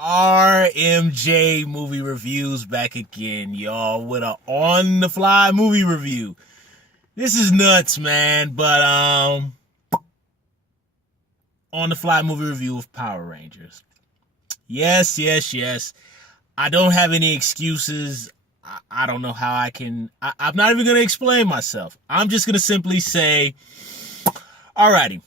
RMJ movie reviews back again, y'all, with a on the fly movie review. This is nuts, man, but on the fly movie review of Power Rangers. Yes. I don't have any excuses. I don't know how I can. I'm not even going to explain myself. I'm just going to simply say, alrighty.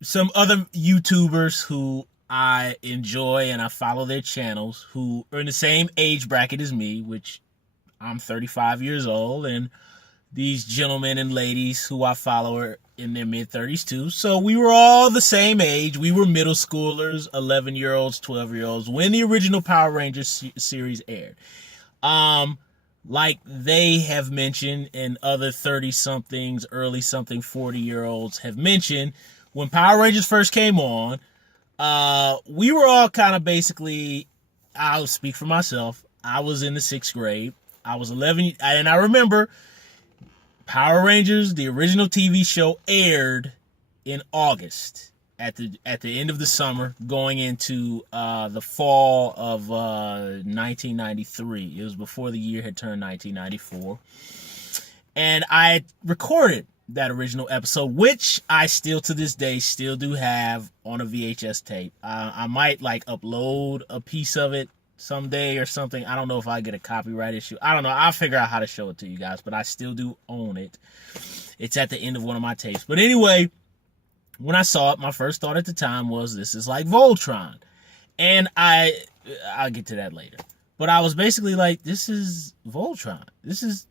Some other YouTubers who I enjoy and I follow their channels who are in the same age bracket as me, which I'm 35 years old, and these gentlemen and ladies who I follow are in their mid-30s too. So we were all the same age. We were middle schoolers, 11-year-olds, 12-year-olds, when the original Power Rangers series aired. Like they have mentioned and other 30-somethings, early-something 40-year-olds have mentioned, when Power Rangers first came on, we were all kind of basically, I'll speak for myself, I was in the 6th grade. I was 11, and I remember Power Rangers, the original TV show, aired in August at the end of the summer, going into the fall of 1993. It was before the year had turned 1994, and I recorded that original episode, which I still to this day still do have on a VHS tape. I might like upload a piece of it someday or something. I don't know if I get a copyright issue. I don't know. I'll figure out how to show it to you guys, but I still do own it. It's at the end of one of my tapes. But anyway, when I saw it, my first thought at the time was, this is like Voltron. And I'll get to that later. But I was basically like, this is Voltron. This is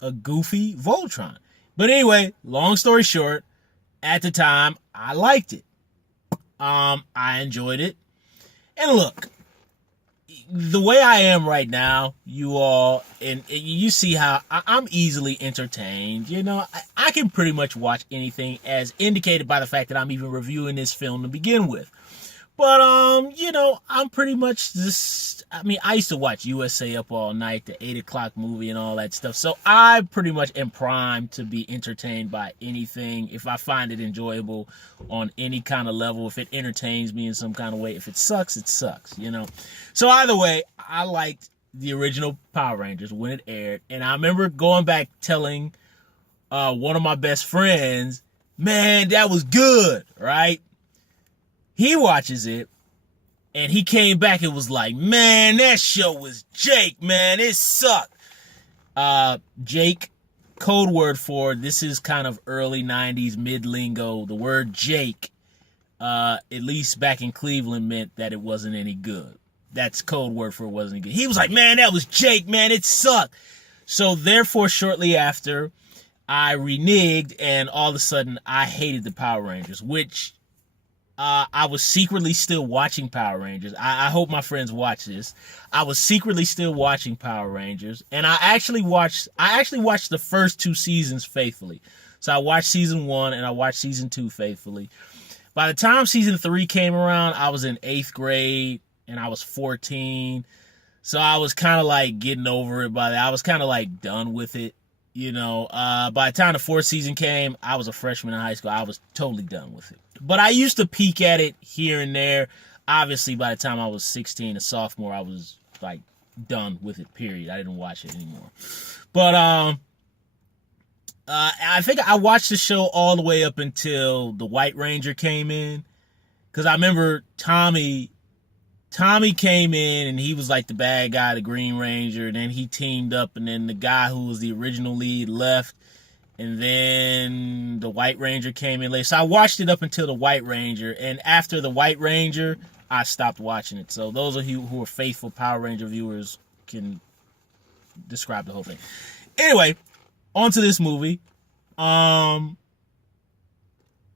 a goofy Voltron. But anyway, long story short, at the time, I liked it. I enjoyed it. And look, the way I am right now, you all, and you see how I'm easily entertained. You know, I can pretty much watch anything, as indicated by the fact that I'm even reviewing this film to begin with. But, you know, I'm pretty much just, I used to watch USA Up All Night, the 8 o'clock movie and all that stuff. So I pretty much am primed to be entertained by anything. If I find it enjoyable on any kind of level, if it entertains me in some kind of way, if it sucks, it sucks, you know. So either way, I liked the original Power Rangers when it aired. And I remember going back telling one of my best friends, man, that was good, right? He watches it, and he came back and was like, man, that show was Jake, man. It sucked. Jake, code word for, this is kind of early 90s mid-lingo. The word Jake, at least back in Cleveland, meant that it wasn't any good. That's code word for it wasn't any good. He was like, man, that was Jake, man. It sucked. So therefore, shortly after, I reneged, and all of a sudden, I hated the Power Rangers, which I was secretly still watching Power Rangers. I hope my friends watch this. I was secretly still watching Power Rangers, and I actually watched the first 2 seasons faithfully. So I watched season 1 and I watched season 2 faithfully. By the time season 3 came around, I was in 8th grade and I was 14. So I was kind of like getting over it by that. I was kind of like done with it. You know, by the time the 4th season came, I was a freshman in high school. I was totally done with it. But I used to peek at it here and there. Obviously, by the time I was 16, a sophomore, I was like done with it, period. I didn't watch it anymore. But I think I watched the show all the way up until the White Ranger came in. Because I remember Tommy came in and he was like the bad guy, the Green Ranger, and then he teamed up, and then the guy who was the original lead left, and then the White Ranger came in later. So I watched it up until the White Ranger, and after the White Ranger, I stopped watching it. So those of you who are faithful Power Ranger viewers can describe the whole thing. Anyway, on to this movie. I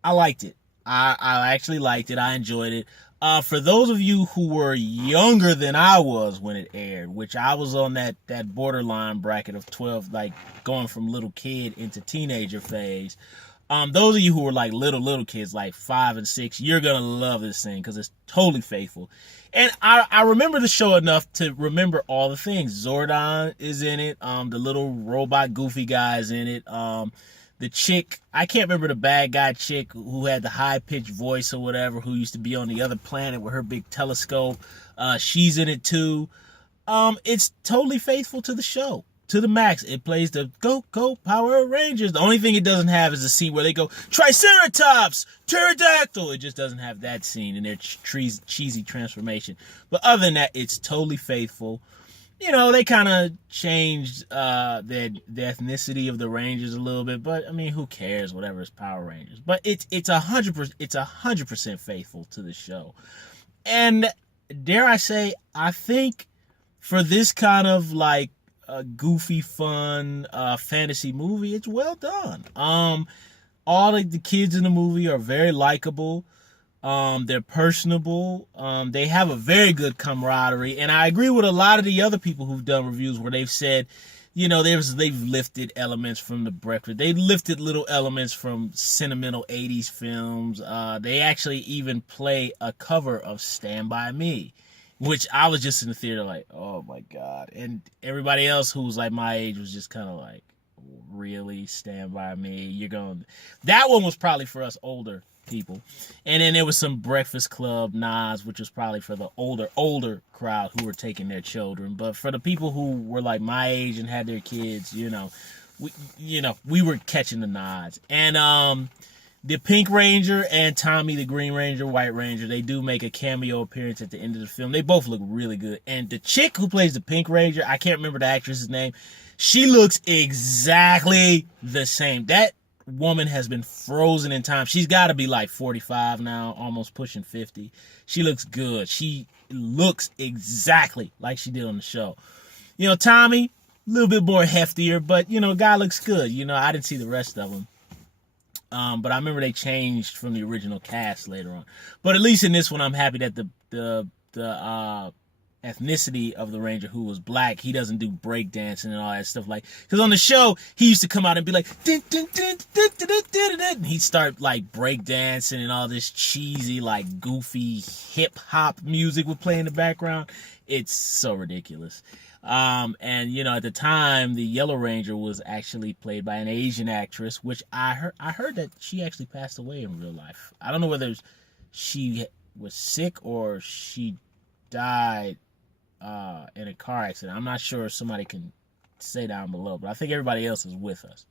liked it. I actually liked it. I enjoyed it. For those of you who were younger than I was when it aired, which I was on that borderline bracket of 12, like going from little kid into teenager phase. Those of you who were like little kids, like 5 and 6, you're going to love this thing because it's totally faithful. And I remember the show enough to remember all the things. Zordon is in it. The little robot goofy guy is in it. the chick, I can't remember the bad guy chick who had the high-pitched voice or whatever, who used to be on the other planet with her big telescope. She's in it too. It's totally faithful to the show, to the max. It plays the go Power Rangers. The only thing it doesn't have is a scene where they go Triceratops, Pterodactyl. It just doesn't have that scene in their cheesy transformation. But other than that, it's totally faithful. You know, they kind of changed the ethnicity of the Rangers a little bit, but I mean, who cares? Whatever, it's Power Rangers. But it's 100% faithful to the show. And dare I say, I think for this kind of like a goofy, fun fantasy movie, it's well done. All the kids in the movie are very likable. They're personable. They have a very good camaraderie, and I agree with a lot of the other people who've done reviews where they've said, you know, they've lifted elements from the Breakfast. They've lifted little elements from sentimental 80s films. They actually even play a cover of Stand By Me, which I was just in the theater like, oh my God. And everybody else who was like my age was just kind of like, really, Stand By Me? That one was probably for us older people. And then there was some Breakfast Club nods, which was probably for the older crowd who were taking their children. But for the people who were like my age and had their kids, we were catching the nods. And the Pink Ranger and Tommy the Green Ranger, White Ranger, they do make a cameo appearance at the end of the film. They both look really good. And the chick who plays the Pink Ranger, I can't remember the actress's name, she looks exactly the same. That woman has been frozen in time. She's got to be like 45 now, almost pushing 50. She looks good. She looks exactly like she did on the show. You know, Tommy, a little bit more heftier, but, guy looks good. I didn't see the rest of them. But I remember they changed from the original cast later on. But at least in this one, I'm happy that the ethnicity of the Ranger, who was black, he doesn't do breakdancing and all that stuff. Because on the show, he used to come out and be like, dun, dun, dun, dun, dun, dun, dun, dun, and he'd start like breakdancing and all this cheesy, like goofy hip hop music would play in the background. It's so ridiculous. And at the time, the Yellow Ranger was actually played by an Asian actress, which I heard that she actually passed away in real life. I don't know whether she was sick or she died in a car accident. I'm not sure if somebody can say down below, but I think everybody else is with us.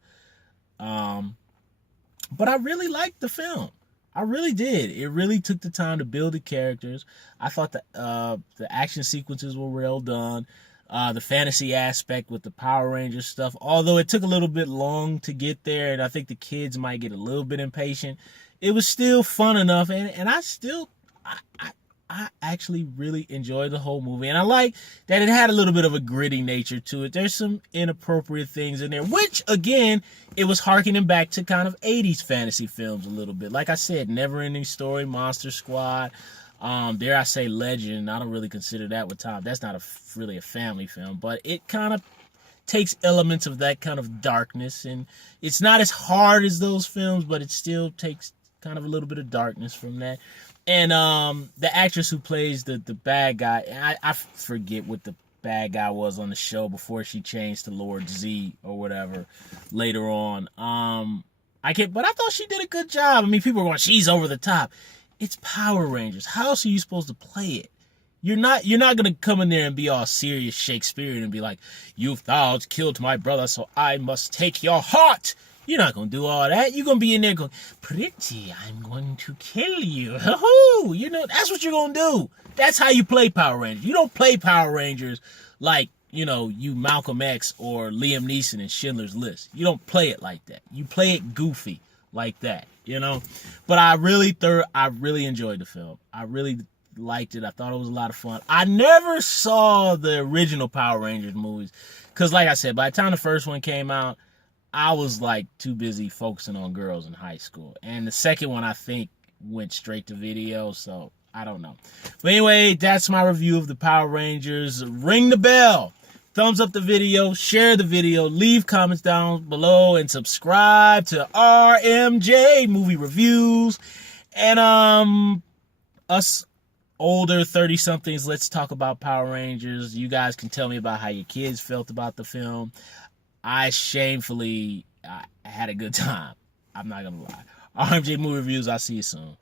But I really liked the film. I really did. It really took the time to build the characters. I thought the action sequences were well done. The fantasy aspect with the Power Rangers stuff, although it took a little bit long to get there, and I think the kids might get a little bit impatient, it was still fun enough, and I actually really enjoyed the whole movie, and I like that it had a little bit of a gritty nature to it. There's some inappropriate things in there, which, again, it was harkening back to kind of 80s fantasy films a little bit. Like I said, Never Ending Story, Monster Squad, dare I say Legend. I don't really consider that with Tom. That's not really a family film, but it kind of takes elements of that kind of darkness, and it's not as hard as those films, but it still takes kind of a little bit of darkness from that. And the actress who plays the bad guy, I forget what the bad guy was on the show before she changed to Lord Z or whatever later on. But I thought she did a good job. I mean, people were going, she's over the top. It's Power Rangers. How else are you supposed to play it? You're not gonna come in there and be all serious Shakespearean and be like, "You've thou'd killed my brother, so I must take your heart." You're not gonna do all that. You're gonna be in there going, "Pretty, I'm going to kill you." That's what you're gonna do. That's how you play Power Rangers. You don't play Power Rangers like, you Malcolm X or Liam Neeson in Schindler's List. You don't play it like that. You play it goofy like that, But I really enjoyed the film. I really liked it. I thought it was a lot of fun. I never saw the original Power Rangers movies because, like I said, by the time the first one came out, I was like too busy focusing on girls in high school. And the second one, I think, went straight to video, so I don't know. But anyway, that's my review of the Power Rangers. Ring the bell. Thumbs up the video, share the video, leave comments down below, and subscribe to RMJ Movie Reviews. And us older 30-somethings, let's talk about Power Rangers. You guys can tell me about how your kids felt about the film. I shamefully I had a good time. I'm not gonna lie. RMJ Movie Reviews, I'll see you soon.